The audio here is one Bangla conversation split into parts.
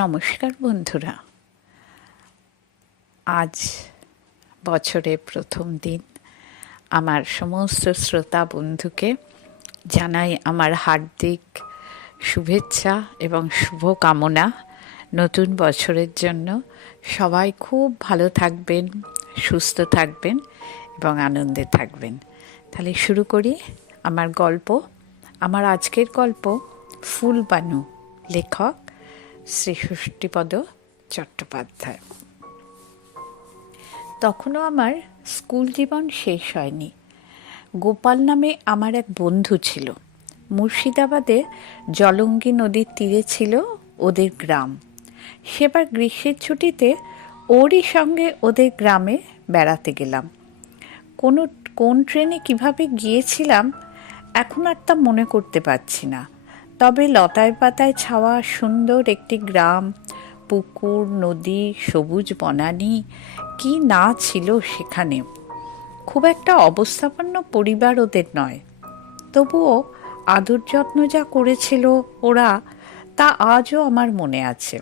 নমস্কার বন্ধুরা। আজ বছরের প্রথম দিন। আমার সমস্ত শ্রোতা বন্ধুকে জানাই আমার হার্দিক শুভেচ্ছা এবং শুভকামনা নতুন বছরের জন্য। সবাই খুব ভালো থাকবেন, সুস্থ থাকবেন এবং আনন্দে থাকবেন। তাহলে শুরু করি আমার গল্প। আমার আজকের গল্প ফুলবানু, লেখক শ্রী ষষ্ঠীপদ চট্টোপাধ্যায়। তখনও আমার স্কুল জীবন শেষ হয়নি। গোপাল নামে আমার এক বন্ধু ছিল। মুর্শিদাবাদে জলঙ্গি নদীর তীরে ছিল ওদের গ্রাম। সেবার গ্রীষ্মের ছুটিতে ওরই সঙ্গে ওদের গ্রামে বেড়াতে গেলাম। কোন ট্রেনে কিভাবে গিয়েছিলাম এখন আর তা মনে করতে পারছি না। তবে লতায় পাতায় ছাওয়া সুন্দর একটি গ্রাম, পুকুর, নদী, সবুজ বনানী, কি না ছিল সেখানে। খুব একটা অবস্থাপন্ন পরিবার ওদের নয়, তবুও আদর যত্ন যা করেছিল ওরা, তা আজও আমার মনে আছে।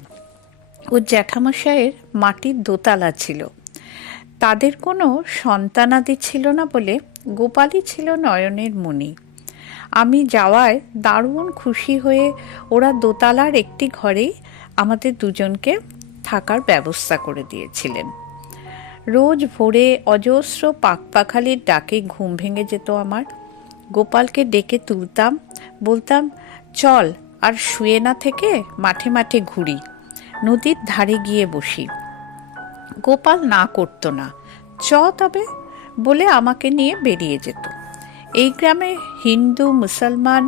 ওর জ্যাঠামশাইয়ের মাটির দোতলা ছিল। তাদের কোনো সন্তানাদি ছিল না বলে গোপালই ছিল নয়নের মণি। আমি যাওয়ায় দারুণ খুশি হয়ে ওরা দোতলার একটি ঘরেই আমাদের দুজনকে থাকার ব্যবস্থা করে দিয়েছিলেন। রোজ ভোরে অজস্র পাখপাখালির ডাকে ঘুম ভেঙে যেত আমার। গোপালকে ডেকে তুলতাম, বলতাম, চল আর শুয়ে না থেকে মাঠে মাঠে ঘুরি, নদীর ধারে গিয়ে বসি। গোপাল না করতো না। তবে বলে আমাকে নিয়ে বেরিয়ে যেত। এই গ্রামে হিন্দু মুসলমান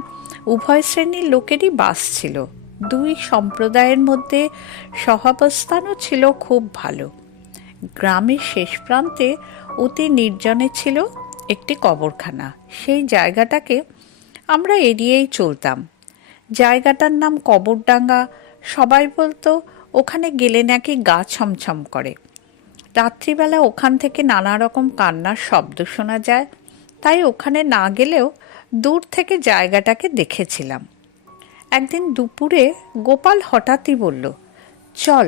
উভয় শ্রেণীর লোকেরই বাস ছিল। দুই সম্প্রদায়ের মধ্যে সহাবস্থানও ছিল খুব ভালো। গ্রামের শেষ প্রান্তে অতি নির্জনে ছিল একটি কবরখানা। সেই জায়গাটাকে আমরা এড়িয়েই চলতাম। জায়গাটার নাম কবরডাঙ্গা। সবাই বলতো ওখানে গেলে নাকি গা ছমছম করে। রাত্রিবেলা ওখান থেকে নানা রকম কান্নার শব্দ শোনা যায়। তাই ওখানে না গেলেও দূর থেকে জায়গাটাকে দেখেছিলাম। একদিন দুপুরে গোপাল হঠাৎই বলল, চল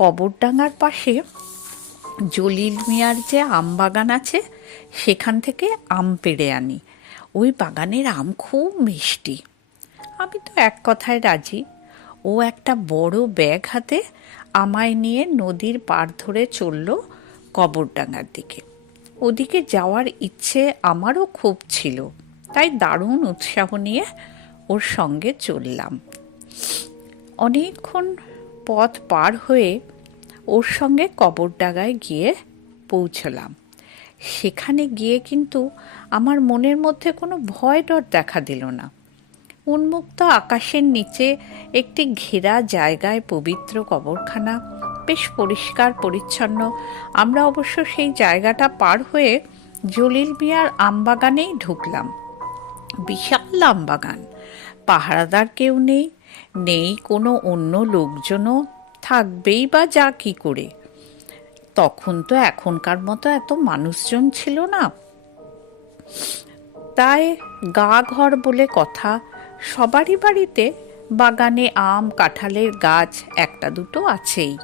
কবরডাঙ্গার পাশে জলিল মিয়ার যে আম বাগান আছে সেখান থেকে আম পেড়ে আনি, ওই বাগানের আম খুব মিষ্টি। আমি তো এক কথায় রাজি। ও একটা বড় ব্যাগ হাতে আমায় নিয়ে নদীর পাড় ধরে চলল কবরডাঙ্গার দিকে। ওদিকে যাওয়ার ইচ্ছে আমারও খুব ছিল, তাই দারুণ উৎসাহ নিয়ে ওর সঙ্গে চললাম। অনেকক্ষণ পথ পার হয়ে ওর সঙ্গে কবরডাঙ্গায় গিয়ে পৌঁছলাম। সেখানে গিয়ে কিন্তু আমার মনের মধ্যে কোনো ভয় ডর দেখা দিল না। উন্মুক্ত আকাশের নিচে একটি ঘেরা জায়গায় পবিত্র কবরখানা, বেশ পরিষ্কার পরিচ্ছন্ন। আমরা অবশ্য সেই জায়গাটা পার হয়ে জলিল মিয়ার আমবাগানেই ঢুকলাম। বিশাল আমবাগান, পাহারাদার কেউ নেই, নেই কোনো অন্য লোকজনও, থাকবেই বা যা কি করে। তখন তো এখনকার মতো এত মানুষজন ছিল না, তাই গা ঘর বলে কথা। সবারই বাড়িতে বাগানে আম কাঁঠালের গাছ একটা দুটো আছেই।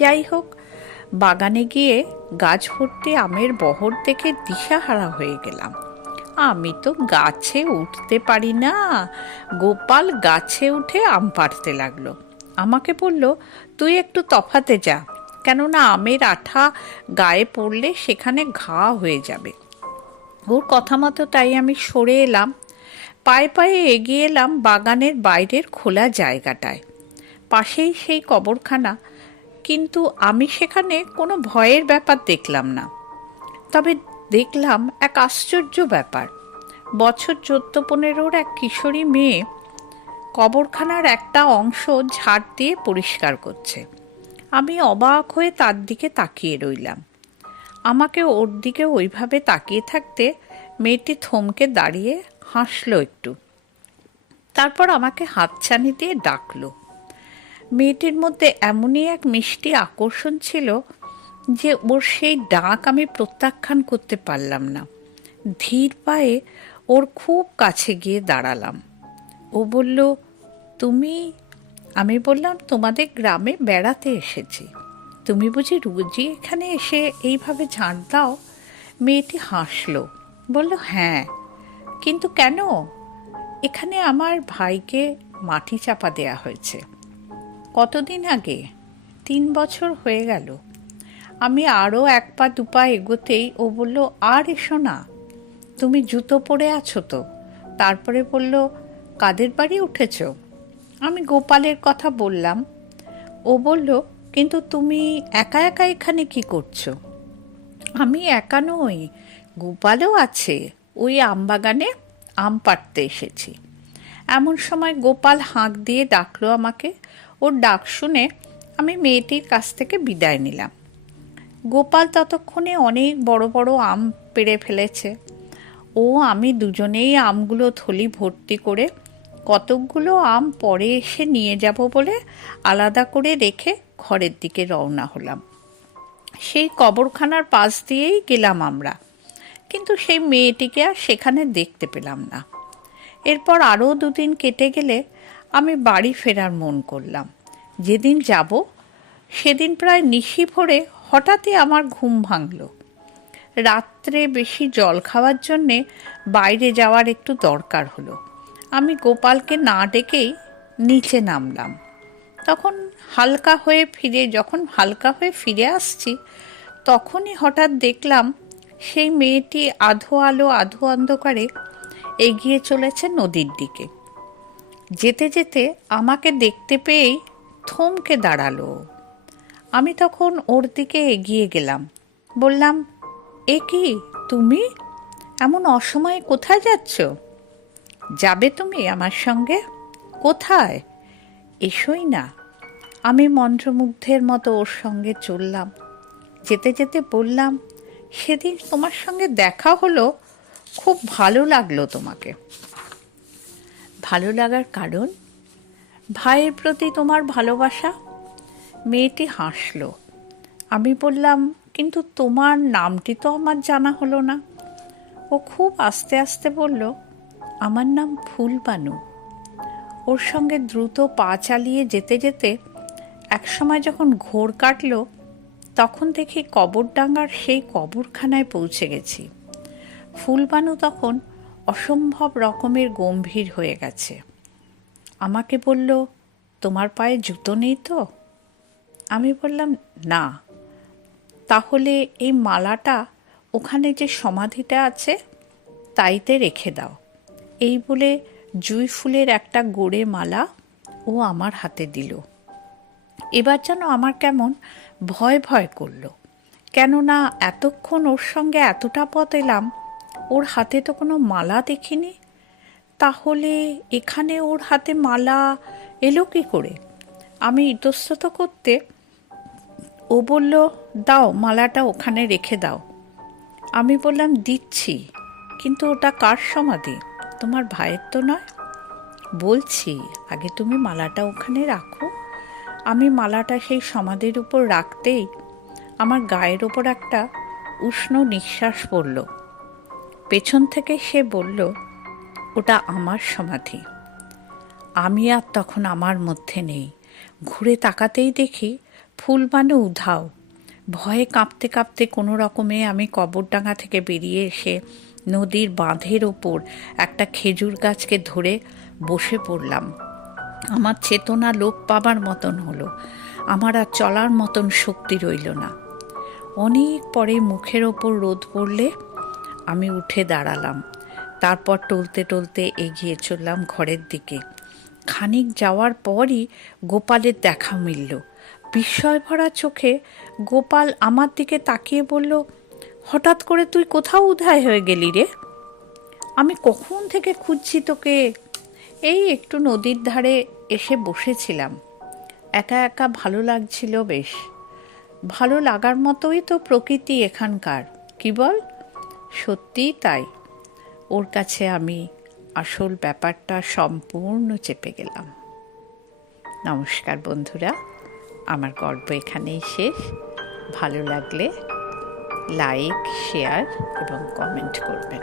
যাই হোক, বাগানে গিয়ে গাছ ভর্তি আমের বহর দেখে দিশাহারা হয়ে গেলাম। আমি তো গাছে উঠতে পারি না। গোপাল গাছে উঠে আম পাড়তে লাগলো। আমাকে বলল, তুই একটু তফাতে যা, কেননা আমের আঠা গায়ে পড়লে সেখানে ঘা হয়ে যাবে। ওর কথা মতো তাই আমি সরে এলাম। পায়ে পায়ে এগিয়ে এলাম বাগানের বাইরের খোলা জায়গাটায়। পাশেই সেই কবরখানা, কিন্তু আমি সেখানে কোনো ভয়ের ব্যাপার দেখলাম না। তবে দেখলাম এক আশ্চর্য ব্যাপার। বছর 14-15 এক কিশোরী মেয়ে কবরখানার একটা অংশ ঝাড় দিয়ে পরিষ্কার করছে। আমি অবাক হয়ে তার দিকে তাকিয়ে রইলাম। আমাকে ওর দিকে ওইভাবে তাকিয়ে থাকতে মেয়েটি থমকে দাঁড়িয়ে হাসলো একটু, তারপর আমাকে হাতছানি দিয়ে ডাকলো। মেয়েটির মধ্যে এমনই এক মিষ্টি আকর্ষণ ছিল যে ওর সেই ডাক আমি প্রত্যাখ্যান করতে পারলাম না। ধীর পায়ে ওর খুব কাছে গিয়ে দাঁড়ালাম। ও বলল, তুমি? আমি বললাম, তোমাদের গ্রামে বেড়াতে এসেছি, তুমি বুঝি রোজই এখানে এসে এইভাবে ঝাঁট দাও? মেয়েটি হাসলো, বলল, হ্যাঁ, কিন্তু কেন? এখানে আমার ভাইকে মাটি চাপা দেয়া হয়েছে। কতদিন আগে? 3 বছর হয়ে গেল। আমি আরও 1 পা 2 পা এগোতেই ও বলল, আর এসো না, তুমি জুতো পরে আছো তো। তারপরে বলল, কাদের বাড়ি উঠেছ? আমি গোপালের কথা বললাম। ও বলল, কিন্তু তুমি একা একা এখানে কি করছো? আমি একা নই, গোপালও আছে, ওই আমবাগানে আম পাড়তে এসেছি। এমন সময় গোপাল হাঁক দিয়ে ডাকলো আমাকে। ওর ডাক শুনে আমি মেয়েটির কাছ থেকে বিদায় নিলাম। গোপাল ততক্ষণে অনেক বড় বড় আম পেড়ে ফেলেছে। ও আমি দুজনেই আমগুলো থলি ভর্তি করে কতকগুলো আম পরে এসে নিয়ে যাব বলে আলাদা করে রেখে ঘরের দিকে রওনা হলাম। সেই কবরখানার পাশ দিয়েই গেলাম আমরা, কিন্তু সেই মেয়েটিকে আর সেখানে দেখতে পেলাম না। এরপর আরও 2 দিন কেটে গেলে আমি বাড়ি ফেরার মন করলাম। যেদিন যাব সেদিন প্রায় নিশি ভোরে হঠাৎই আমার ঘুম ভাঙল। রাত্রে বেশি জল খাওয়ার জন্যে বাইরে যাওয়ার একটু দরকার হলো। আমি গোপালকে না ডেকেই নিচে নামলাম। যখন হালকা হয়ে ফিরে আসছি, তখনই হঠাৎ দেখলাম সেই মেয়েটি আধো আলো আধো অন্ধকারে এগিয়ে চলেছে নদীর দিকে। যেতে যেতে আমাকে দেখতে পেয়েই থমকে দাঁড়ালো। আমি তখন ওর দিকে এগিয়ে গেলাম, বললাম, এ কি তুমি? এমন অসময়ে কোথায় যাচ্ছ? যাবে তুমি আমার সঙ্গে? কোথায়? এসোই না। আমি মন্ত্রমুগ্ধের মতো ওর সঙ্গে চললাম। যেতে যেতে বললাম, সেদিন তোমার সঙ্গে দেখা হলো, খুব ভালো লাগলো তোমাকে। ভালো লাগার কারণ? ভাইয়ের প্রতি তোমার ভালোবাসা। মেয়েটি হাসল। আমি বললাম, কিন্তু তোমার নামটি তো আমার জানা হলো না। ও খুব আস্তে আস্তে বলল, আমার নাম ফুলবানু। ওর সঙ্গে দ্রুত পা চালিয়ে যেতে যেতে একসময় যখন ঘোর কাটল, তখন দেখি কবরডাঙ্গার সেই কবরখানায় পৌঁছে গেছি। ফুলবানু তখন অসম্ভব রকমের গম্ভীর হয়ে গেছে। আমাকে বলল, তোমার পায়ে জুতো নেই তো? আমি বললাম, না। তাহলে এই মালাটা ওখানে যে সমাধিটা আছে তাইতে রেখে দাও। এই বলে জুঁই ফুলের একটা গড়ে মালা ও আমার হাতে দিল। এবার যেন আমার কেমন ভয় ভয় করল, কেননা এতক্ষণ ওর সঙ্গে এতটা পথ এলাম, ওর হাতে তো কোনো মালা দেখিনি। তাহলে এখানে ওর হাতে মালা এলো কী করে? আমি ইতস্তত করতে ও বলল, দাও, মালাটা ওখানে রেখে দাও। আমি বললাম, দিচ্ছি, কিন্তু ওটা কার সমাধি? তোমার ভাইয়ের তো নয়। বলছি, আগে তুমি মালাটা ওখানে রাখো। আমি মালাটা সেই সমাধির উপর রাখতেই আমার গায়ের ওপর একটা উষ্ণ নিঃশ্বাস পড়ল। পেছন থেকে সে বলল, ওটা আমার সমাধি। আমি আর তখন আমার মধ্যে নেই। ঘুরে তাকাতেই দেখি ফুলবানু উধাও। ভয়ে কাঁপতে কাঁপতে কোনো রকমে আমি কবরডাঙ্গা থেকে বেরিয়ে এসে নদীর বাঁধের ওপর একটা খেজুর গাছকে ধরে বসে পড়লাম। আমার চেতনা লোপ পাবার মতন হলো। আমার আর চলার মতন শক্তি রইল না। অনেক পরে মুখের ওপর রোদ পড়লে আমি উঠে দাঁড়ালাম। তারপর টলতে টলতে এগিয়ে চললাম ঘরের দিকে। খানিক যাওয়ার পরই গোপালের দেখা মিলল। বিস্ময় ভরা চোখে গোপাল আমার দিকে তাকিয়ে বলল, হঠাৎ করে তুই কোথাও উধাও হয়ে গেলি রে? আমি কখন থেকে খুঁজছি তোকে। এই একটু নদীর ধারে এসে বসেছিলাম, একা একা ভালো লাগছিল বেশ। ভালো লাগার মতোই তো প্রকৃতি এখানকার, কি বল? সত্যিই তাই। ওর কাছে আমি আসল ব্যাপারটা সম্পূর্ণ চেপে গেলাম। নমস্কার বন্ধুরা, আমার গল্প এখানেই শেষ। ভালো লাগলে লাইক, শেয়ার এবং কমেন্ট করবেন।